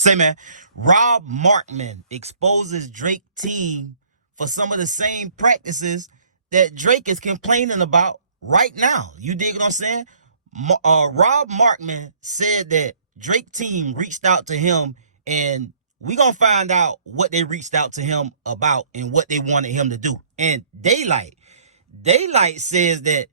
Say, man, Rob Markman exposes Drake team for some of the same practices that Drake is complaining about right now. You dig what I'm saying? Rob Markman said that Drake team reached out to him, and we gonna find out what they reached out to him about and what they wanted him to do. And Daylyt says that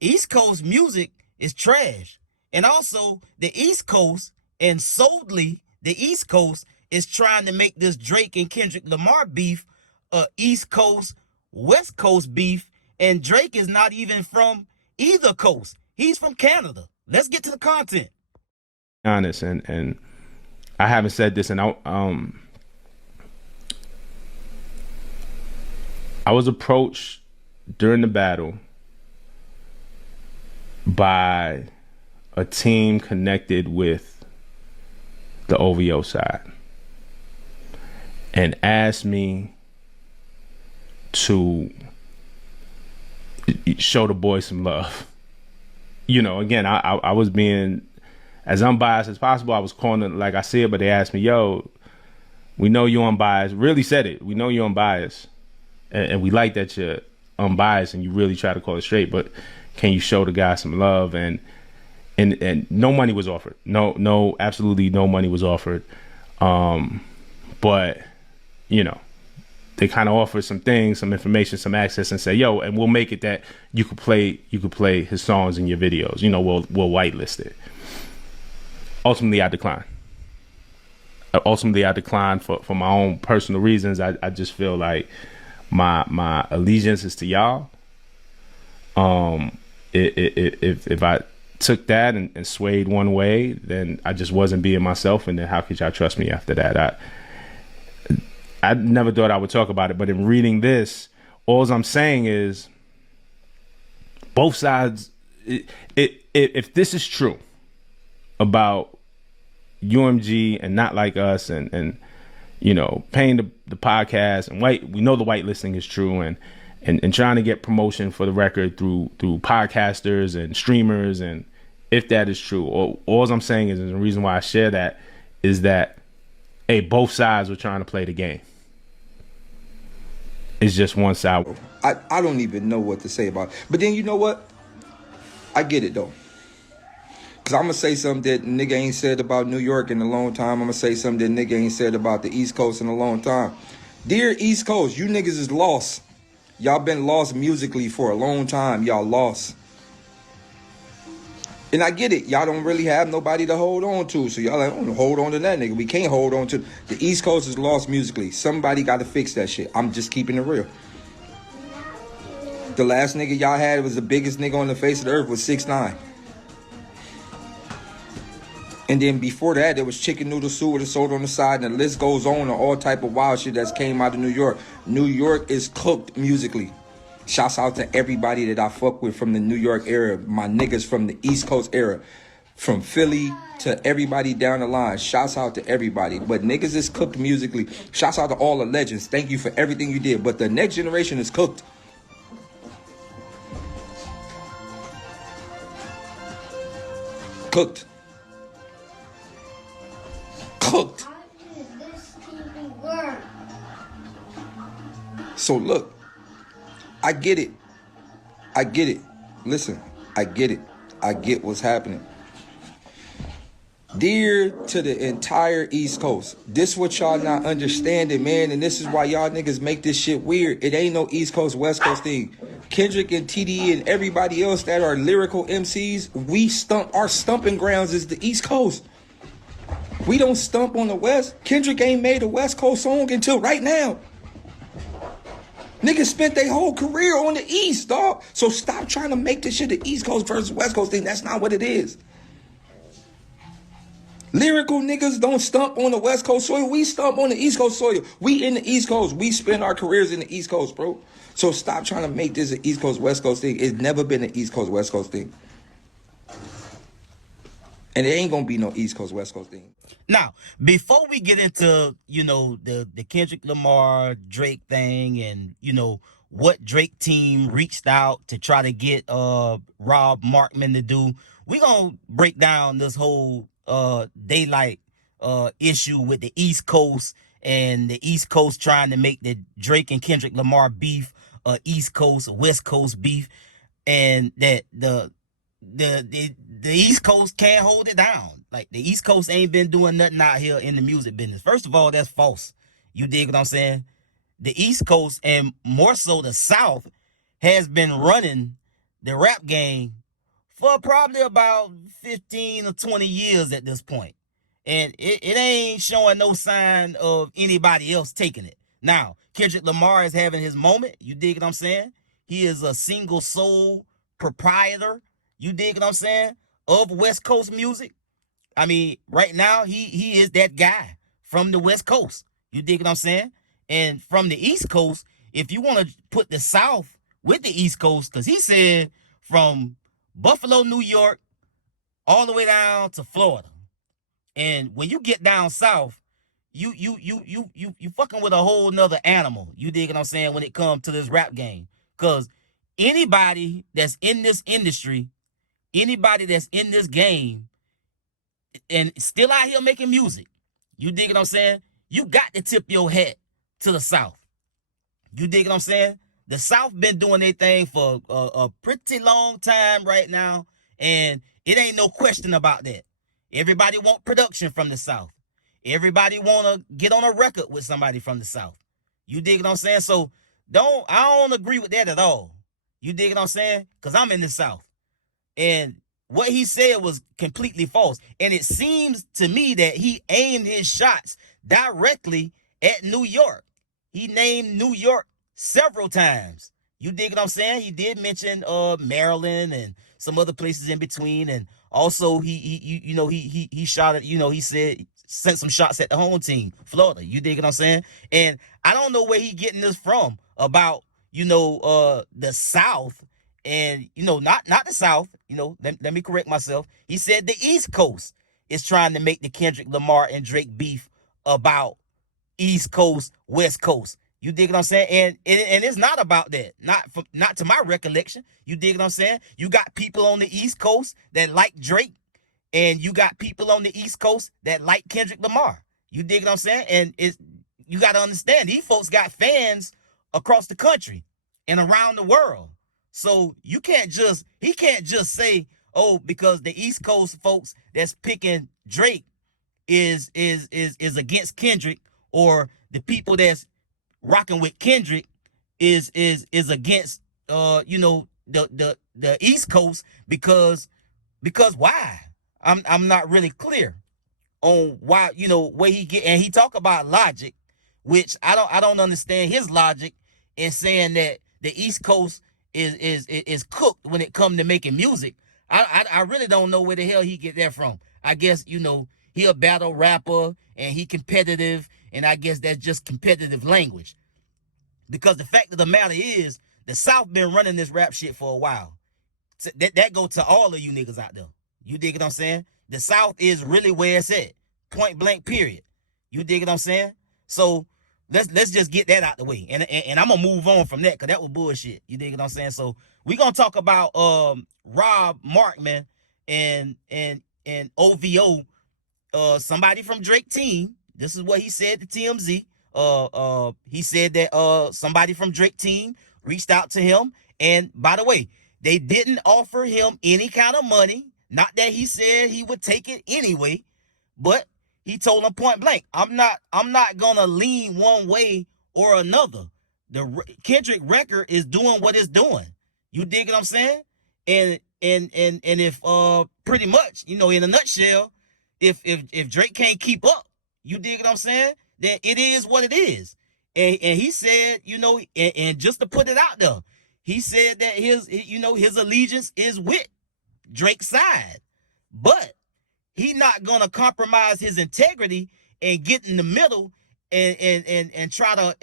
East Coast music is trash. And also the East Coast, and solely the East Coast, is trying to make this Drake and Kendrick Lamar beef a East Coast, West Coast beef. And Drake is not even from either coast. He's from Canada. Let's get to the content. Honest, and I haven't said this, and I was approached during the battle by a team connected with the OVO side and asked me to show the boys some love. You know, again, I was being as unbiased as possible. I was calling it like I see it, but they asked me, yo, we know you're unbiased. Really said it. We know you're unbiased. And we like that you're unbiased and you really try to call it straight, but can you show the guy some love? And no money was offered. No, absolutely no money was offered. But, you know, they kind of offer some things, some information, some access, and say, yo, and we'll make it that you could play his songs in your videos. You know, we'll whitelist it. Ultimately, I declined. I declined for my own personal reasons. I just feel like my allegiance is to y'all. If I took that and swayed one way, then I just wasn't being myself, and then how could y'all trust me after that? I never thought I would talk about it, but in reading this, all I'm saying is both sides, if this is true about UMG and Not Like Us and you know, paying the podcast, and we know the whitelisting is true, and trying to get promotion for the record through podcasters and streamers, and if that is true, all I'm saying is, and the reason why I share that is that, hey, both sides were trying to play the game. It's just one side. I don't even know what to say about it. But then you know what? I get it though. Cause I'm gonna say something that nigga ain't said about New York in a long time. I'm gonna say something that nigga ain't said about the East Coast in a long time. Dear East Coast, you niggas is lost. Y'all been lost musically for a long time. Y'all lost. And I get it. Y'all don't really have nobody to hold on to. So y'all like, oh, hold on to that nigga. We can't hold on to. The East Coast is lost musically. Somebody got to fix that shit. I'm just keeping it real. The last nigga y'all had was the biggest nigga on the face of the earth, was 6ix9ine. And then before that, there was Chicken Noodle Soup with a soda on the side, and the list goes on all type of wild shit that's came out of New York. New York is cooked musically. Shouts out to everybody that I fuck with from the New York era, my niggas from the East Coast era, from Philly to everybody down the line. Shouts out to everybody. But niggas is cooked musically. Shouts out to all the legends. Thank you for everything you did. But the next generation is cooked. Cooked. Cooked. So look, I get it. I get it. Listen, I get it. I get what's happening. Dear to the entire East Coast, this what y'all not understanding, man, and this is why y'all niggas make this shit weird. It ain't no East Coast, West Coast thing. Kendrick and TDE and everybody else that are lyrical MCs, our stumping grounds is the East Coast. We don't stump on the West. Kendrick ain't made a West Coast song until right now. Niggas spent their whole career on the East, dog. So stop trying to make this shit the East Coast versus West Coast thing. That's not what it is. Lyrical niggas don't stump on the West Coast soil. We stump on the East Coast soil. We in the East Coast. We spend our careers in the East Coast, bro. So stop trying to make this an East Coast, West Coast thing. It's never been an East Coast, West Coast thing. And it ain't gonna be no East Coast, West Coast thing. Now, before we get into, you know, the Kendrick Lamar Drake thing, and, you know, what Drake team reached out to try to get Rob Markman to do, we gonna break down this whole Daylyt issue with the East Coast, and the East Coast trying to make the Drake and Kendrick Lamar beef East Coast West Coast beef, and that the East Coast can't hold it down. Like, the East Coast ain't been doing nothing out here in the music business. First of all, that's false. You dig what I'm saying? The East Coast, and more so the South, has been running the rap game for probably about 15 or 20 years at this point. And it ain't showing no sign of anybody else taking it. Now, Kendrick Lamar is having his moment. You dig what I'm saying? He is a single soul proprietor. You dig what I'm saying? Of West Coast music. I mean, right now, he is that guy from the West Coast. You dig what I'm saying? And from the East Coast, if you want to put the South with the East Coast, because he said from Buffalo, New York, all the way down to Florida. And when you get down south, you fucking with a whole nother animal. You dig what I'm saying? When it comes to this rap game. Because anybody that's in this industry, anybody that's in this game, and still out here making music, you dig what I'm saying? You got to tip your hat to the South. You dig what I'm saying? The South been doing their thing for a pretty long time right now, and it ain't no question about that. Everybody want production from the South. Everybody want to get on a record with somebody from the South. You dig what I'm saying? So I don't agree with that at all. You dig what I'm saying? Because I'm in the South. And what he said was completely false. And it seems to me that he aimed his shots directly at New York. He named New York several times. You dig what I'm saying? He did mention Maryland and some other places in between, and also he shot at, he said, sent some shots at the home team, Florida. You dig what I'm saying? And I don't know where he getting this from about the South, and not the South. Let me correct myself. He said the East Coast is trying to make the Kendrick Lamar and Drake beef about East Coast, West Coast. You dig what I'm saying? And it's not about that. Not to my recollection. You dig what I'm saying? You got people on the East Coast that like Drake, and you got people on the East Coast that like Kendrick Lamar. You dig what I'm saying? And you got to understand, these folks got fans across the country and around the world. So he can't just say, oh, because the East Coast folks that's picking Drake is against Kendrick, or the people that's rocking with Kendrick is against the East Coast, because why? I'm not really clear on why, where he get, and he talk about logic, which I don't understand his logic in saying that the East Coast is cooked when it come to making music. I really don't know where the hell he get that from. I guess he a battle rapper and he competitive, and I guess that's just competitive language. Because the fact of the matter is, the South been running this rap shit for a while. That go to all of you niggas out there. You dig what I'm saying? The South is really where it's at. Point blank, period. You dig what I'm saying? So let's just get that out the way. And I'm gonna move on from that, because that was bullshit. You dig what I'm saying? So we gonna talk about Markman and OVO, somebody from Drake team. This is what he said to TMZ. He said that somebody from Drake team reached out to him, and by the way, they didn't offer him any kind of money. Not that he said he would take it anyway, but he told him point blank, I'm not gonna lean one way or another. The Kendrick record is doing what it's doing. You dig what I'm saying? And if pretty much, in a nutshell, if Drake can't keep up, you dig what I'm saying? Then it is what it is. And he said, and just to put it out there, he said that his allegiance is with Drake's side, but he not gonna compromise his integrity and get in the middle and try to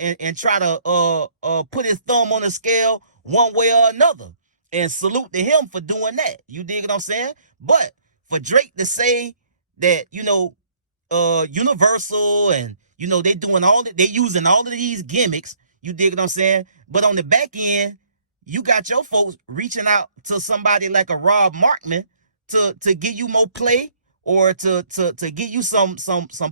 put his thumb on the scale one way or another. And salute to him for doing that. You dig what I'm saying? But for Drake to say that, Universal and they doing they using all of these gimmicks, you dig what I'm saying? But on the back end, you got your folks reaching out to somebody like a Markman to give you more play or to give you some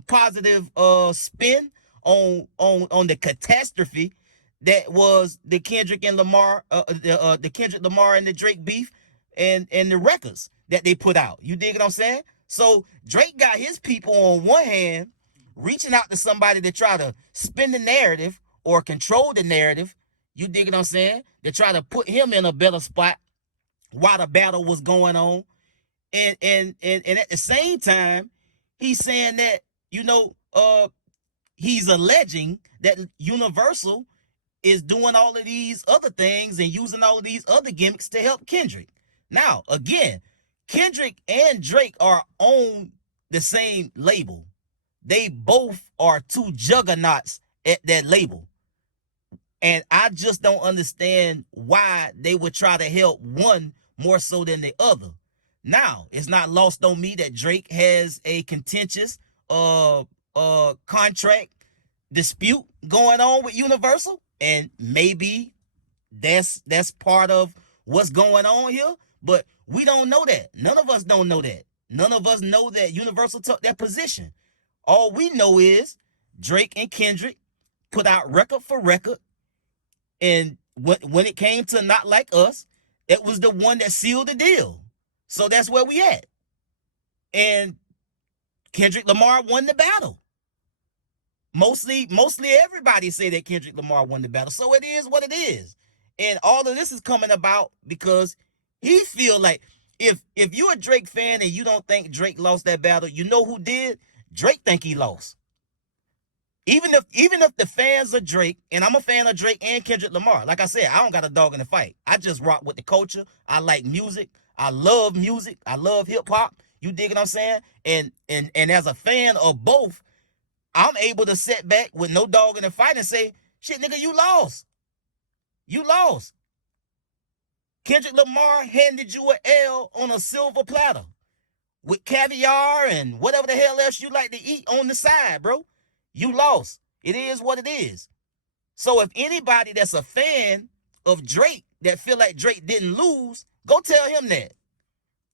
positive spin on the catastrophe that was the Kendrick and Lamar the Kendrick Lamar and the Drake beef and the records that they put out. You dig what I'm saying? So Drake got his people on one hand reaching out to somebody to try to spin the narrative or control the narrative. You dig what I'm saying? To try to put him in a better spot while the battle was going on. And at the same time, he's saying that, he's alleging that Universal is doing all of these other things and using all of these other gimmicks to help Kendrick. Now, again, Kendrick and Drake are on the same label. They both are two juggernauts at that label. And I just don't understand why they would try to help one more so than the other. Now, it's not lost on me that Drake has a contentious contract dispute going on with Universal, and maybe that's part of what's going on here, but we don't know that. None of us don't know that. None of us know that Universal took that position. All we know is Drake and Kendrick put out record for record, and when it came to Not Like Us, it was the one that sealed the deal. So that's where we at. And Kendrick Lamar won the battle. Mostly everybody say that Kendrick Lamar won the battle. So it is what it is. And all of this is coming about because he feel like if you're a Drake fan and you don't think Drake lost that battle, you know who did? Drake think he lost. Even if the fans of Drake, and I'm a fan of Drake and Kendrick Lamar, like I said, I don't got a dog in the fight. I just rock with the culture. I like music. I love music. I love hip hop. You dig what I'm saying? And as a fan of both, I'm able to sit back with no dog in the fight and say, shit, nigga, you lost. You lost. Kendrick Lamar handed you an L on a silver platter with caviar and whatever the hell else you like to eat on the side, bro. You lost. It is what it is. So if anybody that's a fan of Drake that feel like Drake didn't lose, go tell him that.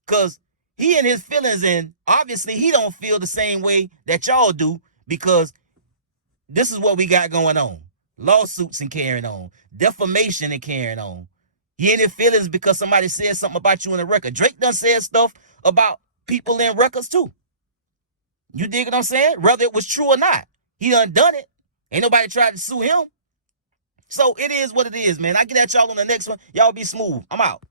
Because he in his feelings, and obviously he don't feel the same way that y'all do, because this is what we got going on. Lawsuits and carrying on. Defamation and carrying on. He in his feelings because somebody said something about you in a record. Drake done said stuff about people in records too. You dig what I'm saying? Whether it was true or not. He done it. Ain't nobody tried to sue him. So it is what it is, man. I get at y'all on the next one. Y'all be smooth. I'm out.